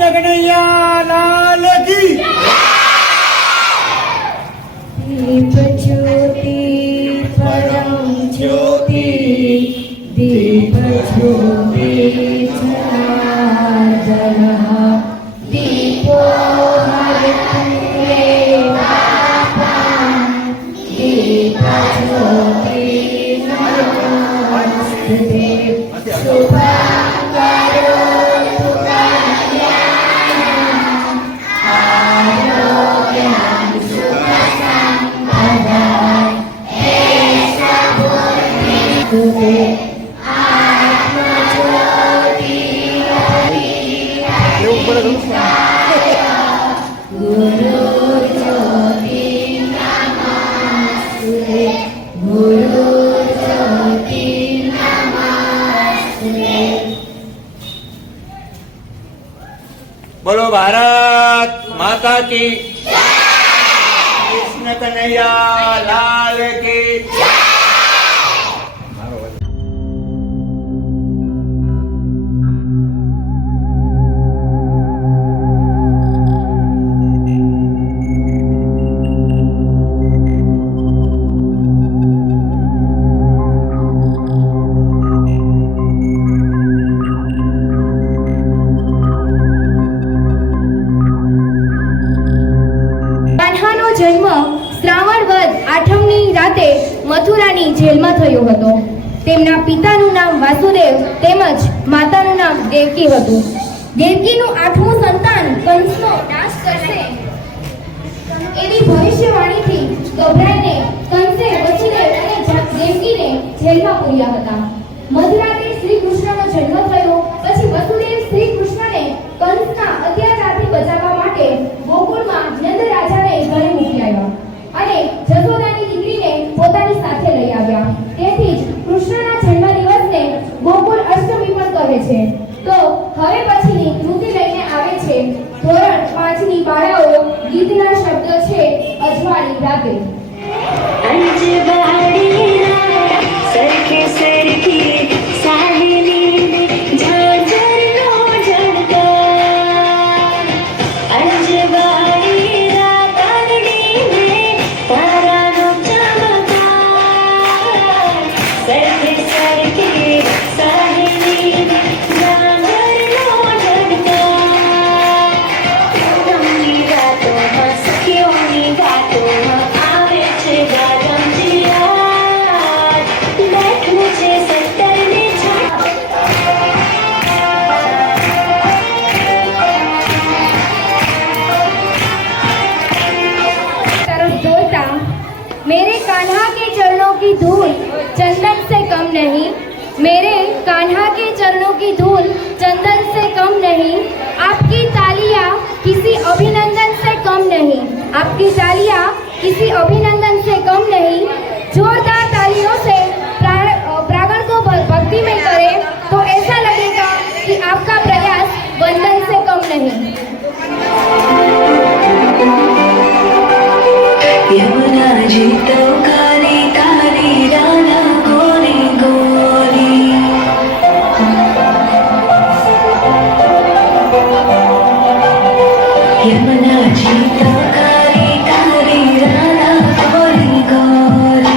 कृष्ण कन्हैया लाल की। दीप ज्योति परम ज्योति, दीप ज्योति जनार्दन, दीपो हरिपुरे पापं, दीप ज्योति नमोस्तुते। शुभंकरो बोलो भारत माता की, कृष्ण कन्हैया लाल की। જન્મ શ્રાવણ વદ આઠમની રાતે મથુરાની જેલમાં થયો હતો. તેમના પિતાનું નામ વાસુદેવ તેમજ માતાનું નામ દેવકી હતું. દેવકીનું 8મું સંતાન કંસનો નાશ કરશે એવી ભવિષ્યવાણીથી ગભરાઈને કંસે વસુદેવ અને દેવકીને જેલમાં પૂર્યા હતા. મધરાતે શ્રી કૃષ્ણનો જન્મ થયો પછી વસુદેવ શ્રી કૃષ્ણને કંસના અત્યાચારથી બચાવવા માટે ગોકુળમાં નંદ રાજાને ઘરે મૂકી આવ્યા અને જશોદાની દીકરીને પોતાની સાથે લઈ આવ્યા. તેથી જ કૃષ્ણના જન્મદિવસને ગોકુળ અષ્ટમી પણ કહે છે. તો હવે પછીની કૃતિ લઈને આવે છે ધોરણ 5ની બાળાઓ. ગીતના શબ્દ છે અજવાળી રાતે. અંજવાળી રાત સરખે સરખી સાહેલી ઝાંઝરનો ઝણકાર. અંજવાળી રાત આંગણીને તારાનો ચમકાર. સરખે સરખી સાહેલી ઝાંઝરનો ઝણકાર. પૂનમની રાતોમાં સખીઓની વાતોમાં આવે છે ગાગમજી યાદ. બેઠું છે સત્તરને છાપ. तरफ जोता मेरे कान्हा के चरणों की धूल चंदन से कम नहीं, मेरे कान्हा के चरणों की धूल चंदन से कम नहीं. आपकी तालियां किसी अभिनंदन से कम नहीं, आपकी तालियां किसी अभिनंदन से कम नहीं. जोरदार तालियों से प्रांगण को भक्ति में करे तो ऐसा लगेगा कि आपका प्रयास वंदन से कम नहीं. यमुना जी तो काली काली राना गोरी गोरी. यमुना जी तो काली काली राना गोरी गोरी.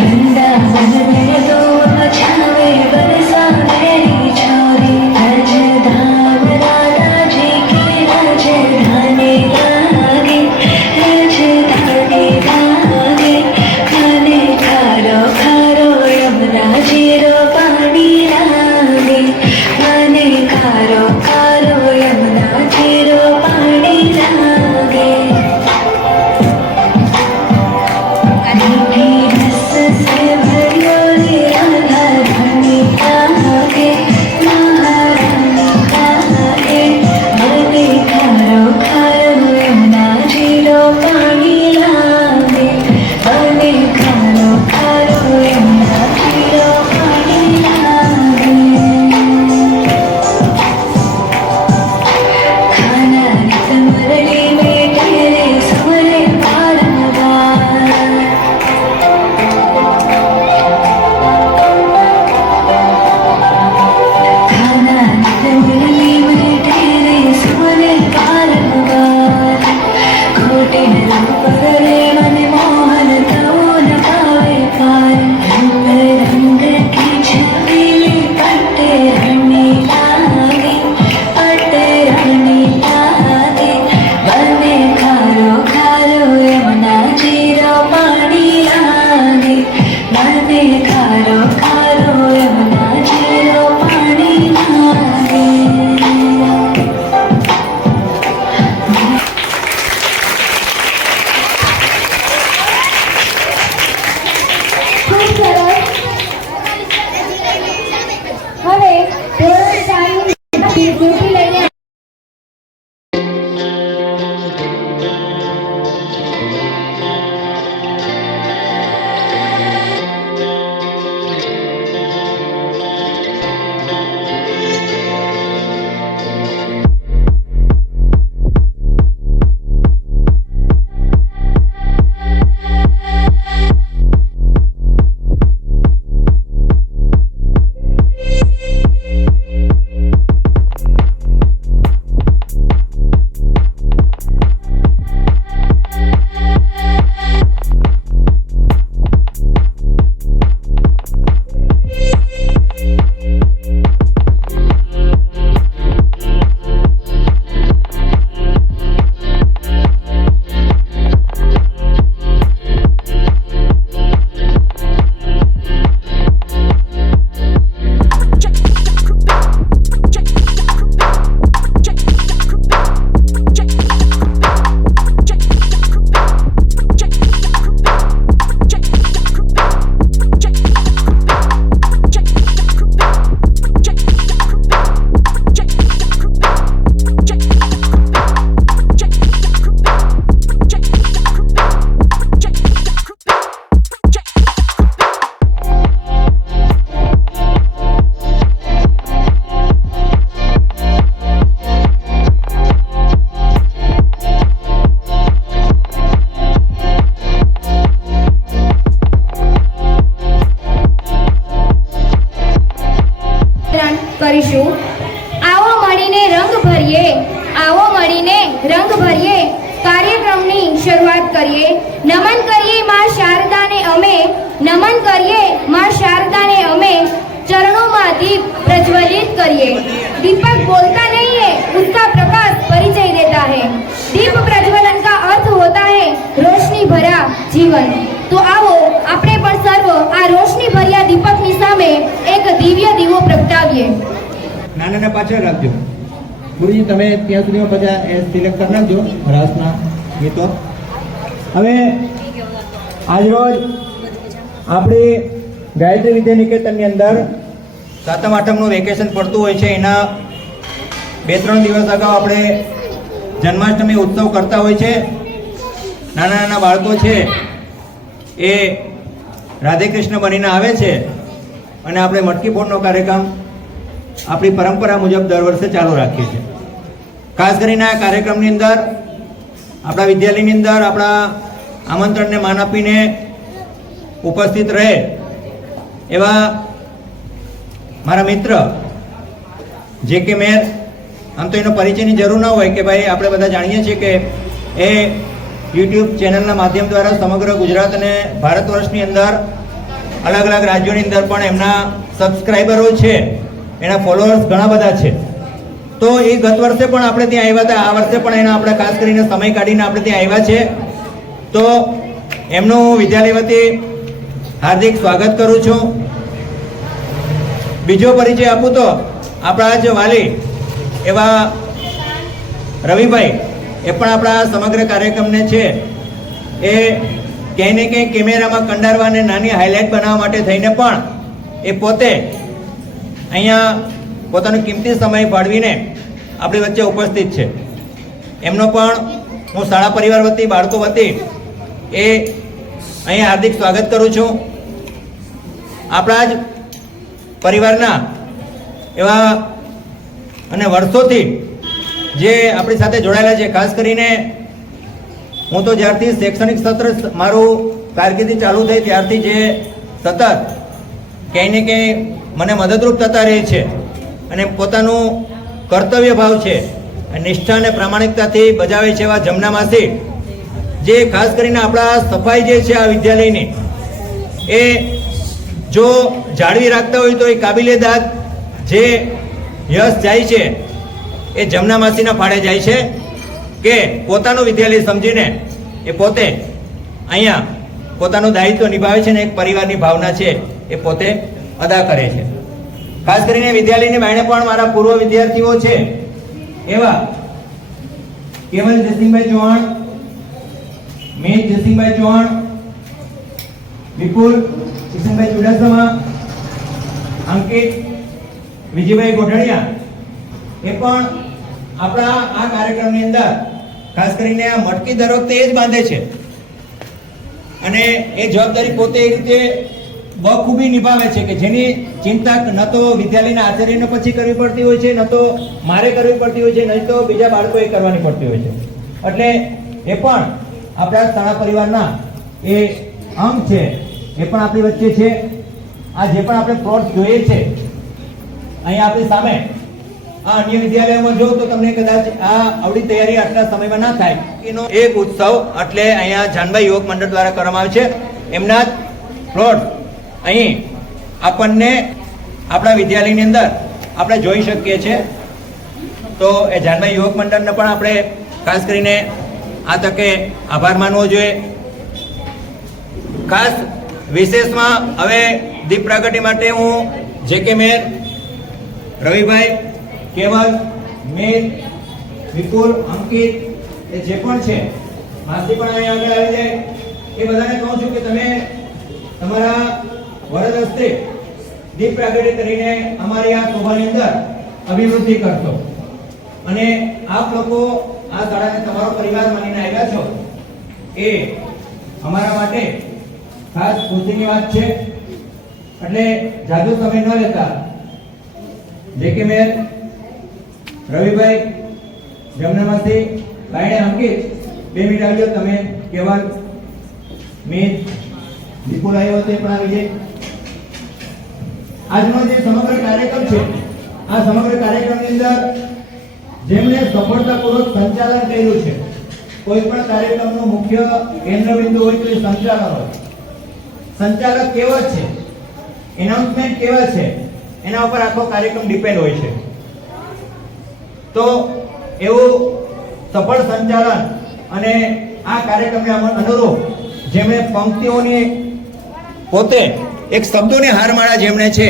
वृंदावन में दो छावे बरसा मेरी छोरी. राजधाम राधा जी की राजधानी लागे. राजधानी लागे મને ખારો ખારો યમુના જીરો પાણી લાગે. મને ખારો ખારો યમુના જીરો પાણી લાગે. રંગ ભરીએ કાર્યક્રમની શરૂઆત કરીએ. નમન કરીએ માં શારદાને અમે, નમન કરીએ માં શારદાને અમે, चरणों दीप प्रज्वलित करिए. दीपक बोलता नहीं है, उसका प्रकाश परिचय देता है. दीप प्रज्वलन का अर्थ होता है रोशनी भरा जीवन. तो आओ આપણે પણ સર્વ આ રોશની ભર્યા દીપકની સામે એક દિવ્ય દીવો પ્રગટાવીએ. નાનાને પાછળ રાખજો. ગુરુજી તમે ત્યાં સુધીમાં બધા સિલેક્ટ કરી નાખજો રાસના ગીતો. હવે આજરોજ આપણી ગાયત્રી વિદ્યા નિકેતનની અંદર 7મ 8મનું વેકેશન પડતું હોય છે. એના 2-3 દિવસ અગાઉ આપણે જન્માષ્ટમી ઉત્સવ કરતા હોય છે. નાના નાના બાળકો છે એ રાધે કૃષ્ણ બનીને આવે છે અને આપણે મટકી ફોડનો કાર્યક્રમ આપણી પરંપરા મુજબ દર વર્ષે ચાલુ રાખીએ છીએ. ખાસ કરીને આ કાર્યક્રમની અંદર આપણા વિદ્યાલયની અંદર આપણા આમંત્રણને માન આપીને ઉપસ્થિત રહે એવા મારા મિત્ર જે કે મેર, આમ તો એનો પરિચયની જરૂર ન હોય કે ભાઈ આપણે બધા જાણીએ છીએ કે એ યુટ્યુબ ચેનલના માધ્યમ દ્વારા સમગ્ર ગુજરાત અને ભારત વર્ષની અંદર અલગ અલગ રાજ્યોની અંદર પણ એમના સબસ્ક્રાઈબરો છે, એના ફોલોઅર્સ ઘણા બધા છે. તો એ ગત વર્ષે પણ આપણે ત્યાં આવ્યા હતા, આ વર્ષે પણ એના આપણે ખાસ કરીને સમય કાઢીને આપણે ત્યાં આવ્યા છે. તો એમનું વિદ્યાલય વતી હાર્દિક સ્વાગત કરું છું. બીજો પરિચય આપું તો આપણા જ વાલી એવા રવિભાઈ, એ પણ આપણા સમગ્ર કાર્યક્રમને છે એ ક્યાંય ને ક્યાંય કેમેરામાં કંડારવા અને નાની હાઇલાઇટ બનાવવા માટે થઈને પણ એ પોતે અહીંયા પોતાનો કિંમતી સમય ફાળવીને આપણી વચ્ચે ઉપસ્થિત છે. એમનો પણ હું શાળા પરિવાર વતી, બાળકો વતી એ અહીંયા હાર્દિક સ્વાગત કરું છું. આપણા જ પરિવારના એવા અને વર્ષોથી જે આપણી સાથે જોડાયેલા છે, ખાસ કરીને હું તો જ્યારથી શૈક્ષણિક સત્ર મારું કારકિર્દી ચાલુ થઈ ત્યારથી જે સતત ક્યાંય ને ક્યાંય મને મદદરૂપ થતા રહે છે અને પોતાનું કર્તવ્ય ભાવ છે નિષ્ઠા અને પ્રામાણિકતાથી બજાવે છે એવા જમના માસી, જે ખાસ કરીને આપણા સફાઈ જે છે આ વિદ્યાલયની એ જો જાળવી રાખતા હોય તો એ કાબિલે દાદ જે યશ જાય છે એ જમના માસીના ફાળે જાય છે કે પોતાનું વિદ્યાલય સમજીને એ પોતે અહીંયા પોતાનું દાયિત્વ નિભાવે છે અને એક પરિવારની ભાવના છે એ પોતે અદા કરે છે. ખાસ કરીને વિદ્યાલયની બાયણે પણ મારા પૂર્વ વિદ્યાર્થીઓ છે એવા કેવલ જસીમભાઈ ચૌહાણ, મેઘ જસીમભાઈ ચૌહાણ, વિપુલ કિશનભાઈ ચુડાસમા, અંકિત વિજયભાઈ ગોઢણિયા, એ પણ આપણા આ કાર્યક્રમની અંદર ખાસ કરીને આ મટકી દર વખતે એ જ બાંધે છે અને એ જવાબદારી પોતે એ રીતે બખૂબી નિભાવે છે કે જેની ચિંતા ન તો વિદ્યાલયના આચાર્યને પછી કરવી પડતી હોય છે, ન તો મારે કરવી પડતી હોય છે, નહીં તો બીજા બાળકોએ કરવાની પડતી હોય છે. એટલે એ પણ આપણા શાળા પરિવારના એ અંગ છે, એ પણ આપણી વચ્ચે છે. આ જે પણ આપણે પ્લોટ જોઈએ છે અહીંયા આપણી સામે, આ અન્ય વિદ્યાલયોમાં જો તો તમને કદાચ આ આવડી તૈયારી આટલા સમયમાં ના થાય. એનો એક ઉત્સવ એટલે અહીંયા જાનભાઈ યુવક મંડળ દ્વારા કરવામાં આવે છે. એમના જ પ્લોટ અહીં આપણને આપણા વિદ્યાલયની અંદર આપણે જોઈ શકીએ છીએ. તો એ જાનભાઈ યુવક મંડળને પણ આપણે ખાસ કરીને આ તકે આભાર માનવો જોઈએ. ખાસ વિશેષમાં હવે દીપ પ્રાગટ્ય માટે હું જે કે મેર, રવિભાઈ, કેવલ, મેઘ, વિપુલ, અંકિત એ જે પણ છે, માસી પણ અહીંયા આગળ આવી જાય, એ બધાને કહું છું કે તમે તમારા વરદ હસ્તે દીપ પ્રાગટ્ય કરીને અમારી આ શોભાની અંદર અભિવૃદ્ધિ કરશો. અને આપ લોકો આ શાળાને તમારો પરિવાર માનીને આવ્યા છો એ અમારા માટે ખાસ ખુશીની વાત છે. એટલે જાદુ સમય ન લેતા જે કે મેર, રવિભાઈ, જમનામાસી, બાયણે અંકિત 2 મિનિટ આવજો. તમે કેવલ, મેઘ, વિપુલ આવ્યો તે પણ આવી જાય. આજનો જે સમગ્ર કાર્યક્રમ છે આ સમગ્ર કાર્યક્રમની અંદર જેમણે સફળતાપૂર્વક સંચાલન કર્યું છે. કોઈ પણ કાર્યક્રમનું મુખ્ય કેન્દ્રબિંદુ હોય તો એ સંચાલન હોય. સંચાલક કેવો છે, એનાઉન્સમેન્ટ કેવા છે, એના ઉપર આખો કાર્યક્રમ ડિપેન્ડ હોય છે. તો એવું સફળ સંચાલન અને આ કાર્યક્રમને અનુરૂપ જેમણે પંક્તિઓની પોતે એક શબ્દોની હારમાળા જેમણે છે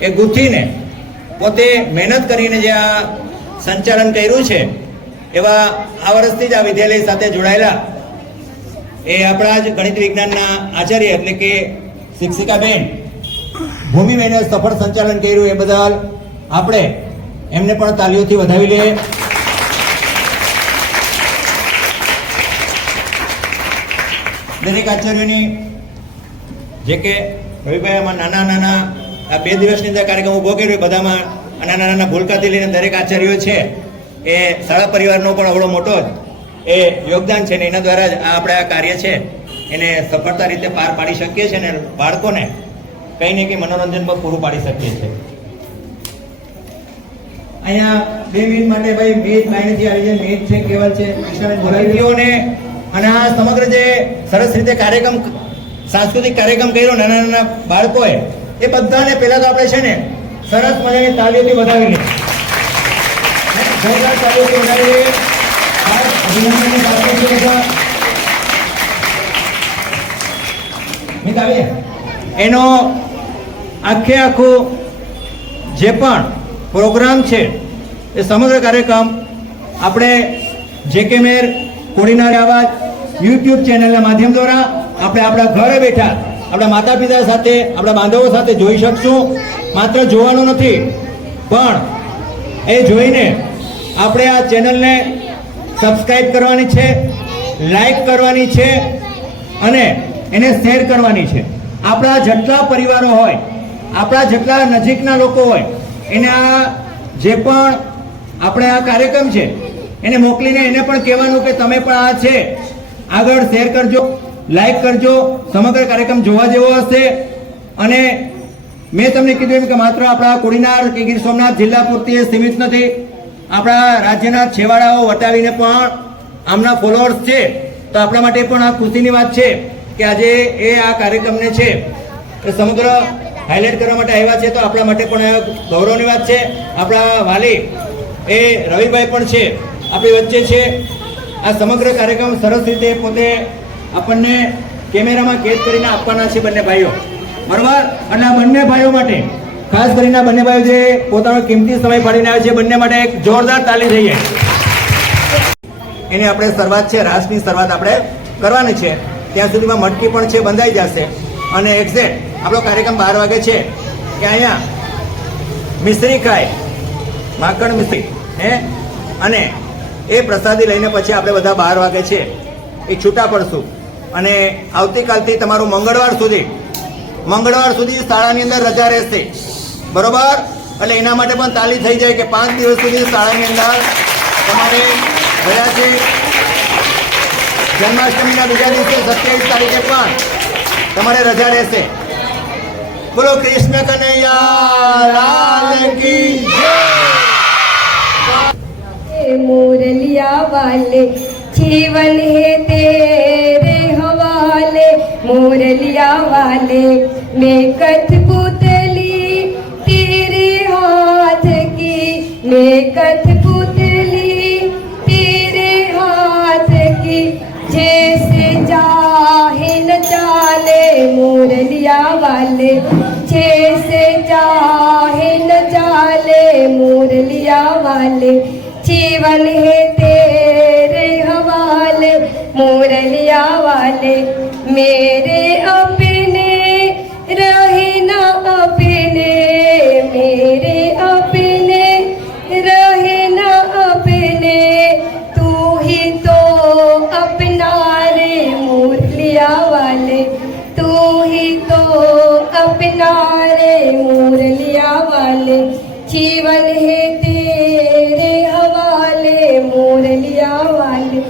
એ ગૂંથીને પોતે મહેનત કરીને જે આ સંચાલન કર્યું છે એવા આ વર્ષથી જ આ વિદ્યાલય સાથે જોડાયેલા એ આપણા જ ગણિત વિજ્ઞાનના આચાર્ય એટલે કે શિક્ષિકાબેન ભૂમિબેને સફળ સંચાલન કર્યું એ બદલ આપણે એમને પણ તાલીઓથી વધાવી લઈએ. દરેક આચાર્યોની જે કે રવિભાઈ આમાં નાના આ 2 દિવસની અંદર કાર્યક્રમ ઉભો કર્યો બધામાં નાના ભૂલકાથી લઈને દરેક આચાર્યો છે એ શાળા પરિવારનો પણ અવળો મોટો જ એ યોગદાન છે ને એના દ્વારા જ આ આપણે આ કાર્ય છે એને સફળતા રીતે પાર પાડી શકીએ છીએ અને બાળકોને કંઈ ને કંઈ મનોરંજન પણ પૂરું પાડી શકીએ છીએ. અહીંયા 2 મિનિટ માટે ભાઈ મેચ બાયણેથી આવી જાય. મેચ છે, કેવલ છે, કૃષ્ણબેન ભોલાઈઓને અને આ સમગ્ર જે સરસ રીતે કાર્યક્રમ સાંસ્કૃતિક કાર્યક્રમ કર્યો નાના બાળકોએ એ બધાને પહેલા તો આપણે છે ને સરસ મજાની તાલીઓથી વધાવી લઈએ. જોરદાર તાલીઓથી વધાવી લઈએ. અભિનંદનની બાળકો છે બધા. મિત આવી એનો આખું જે પણ પ્રોગ્રામ છે એ સમગ્ર કાર્યક્રમ આપણે જે.કે. મેર કોડીનાર આવાજ યુટ્યુબ ચેનલના માધ્યમ દ્વારા આપણે આપણા ઘરે બેઠા આપણા માતા પિતા સાથે આપણા બાંધવો સાથે જોઈ શકશું. માત્ર જોવાનું નથી પણ એ જોઈને આપણે આ ચેનલને સબસ્ક્રાઇબ કરવાની છે, લાઈક કરવાની છે અને એને શેર કરવાની છે. આપણા જેટલા પરિવારો હોય, આપણા જેટલા નજીકના લોકો હોય એને આ જે પણ આપણે આ કાર્યક્રમ છે એને મોકલીને એને પણ કહેવાનું કે તમે પણ આ છે આગળ શેર કરજો, લાઈક કરજો. સમગ્ર કાર્યક્રમ જોવા જેવો હશે. અને મેં તમને કીધું એમ કે માત્ર આપણા કોડીનાર કે ગીર સોમનાથ જિલ્લા પૂરતી એ સીમિત નથી. આપણા રાજ્યના છેવાડાઓ વટાવીને પણ આમના ફોલોઅર્સ છે. તો આપણા માટે પણ આ ખુશીની વાત છે કે આજે એ આ કાર્યક્રમને છે એ સમગ્ર હાઇલાઇટ કરવા માટે આવ્યા છે. તો આપણા માટે પણ ગૌરવની વાત છે. આપણા વાલી એ રવિભાઈ પણ છે આપણી વચ્ચે છે. આ સમગ્ર કાર્યક્રમ સરસ રીતે પોતે આપણને કેમેરામાં કેદ કરીને આપવાના છે બંને ભાઈઓ, બરોબર. અને આ બંને ભાઈઓ માટે ખાસ કરીને આ બંને ભાઈઓ જે પોતાનો કિંમતી સમય ફાળવીને આવે છે બંને માટે એક જોરદાર તાલી થઈએ. એની આપણે શરૂઆત છે, રાસની શરૂઆત આપણે કરવાની છે. ત્યાં સુધીમાં મટકી પણ છે બંધાઈ જશે. અને એક્ઝેક્ટ આપણો કાર્યક્રમ 12 વાગે છે કે અહીંયા મિશ્રી ખાય, માખણ મિશ્રી અને એ પ્રસાદી લઈને પછી આપણે બધા 12 વાગે છે એ છૂટા પડશું. અને આવતીકાલથી તમારું મંગળવાર સુધી શાળાની અંદર રજા રહેશે, બરોબર. એટલે એના માટે પણ તાલી થઈ જાય કે 5 દિવસ સુધી શાળાની અંદર તમારે રહ્યા છે. જન્માષ્ટમીના બીજા દિવસે 27 તારીખે પણ તમારે રજા રહેશે. બોલો કૃષ્ણ કનૈયા લાલ કી જય. मुरलिया वाले जीवन है तेरे हवाले, मुरलिया वाले मैं कठपुतली तेरे हाथ की, मैं कठपुतली तेरे हाथ की, जैसे चाहे न चाले मुरलिया वाले, जैसे चाहे न चाले मुरलिया वाले, जीवन है तेरे हवाले मुरलिया वाले, मेरे अपने रहे ना अपने, मेरे अपने रहे ना अपने, तू ही तो अपना रे मुरलिया वाले, तू ही तो अपना रे मुरलिया वाले, जीवन है तेरे हवाले मुरलिया वाले.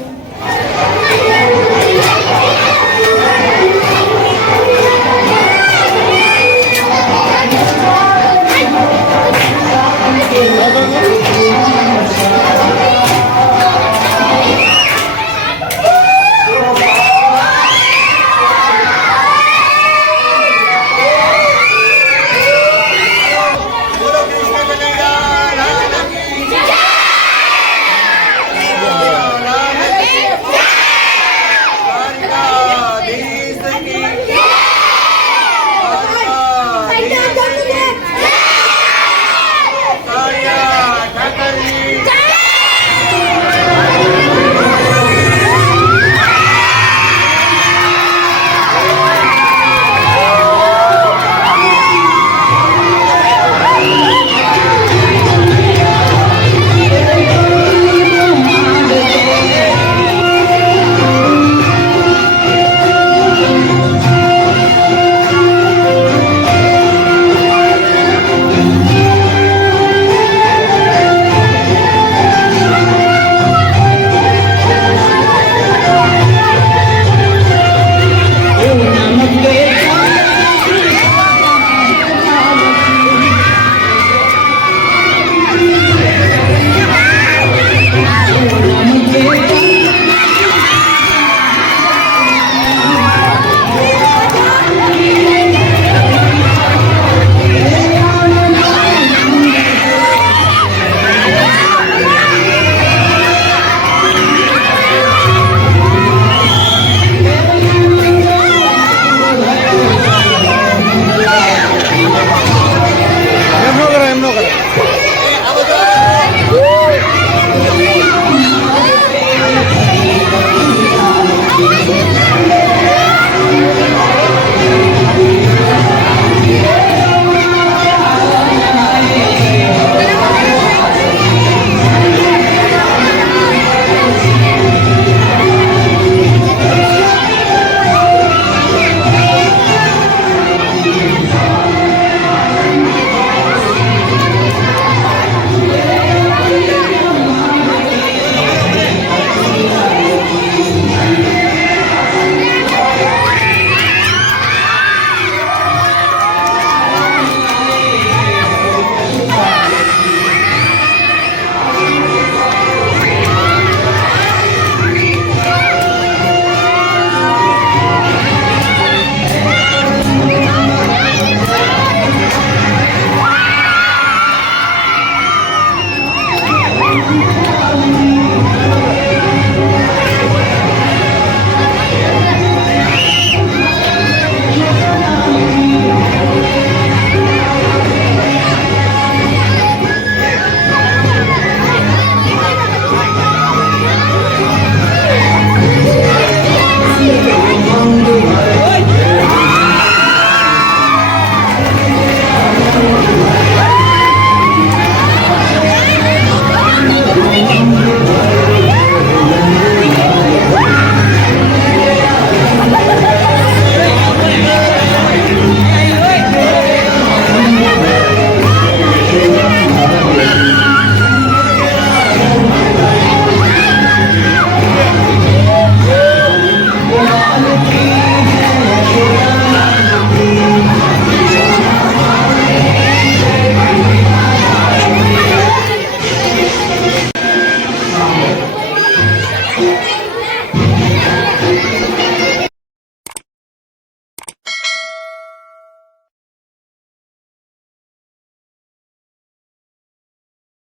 हाँ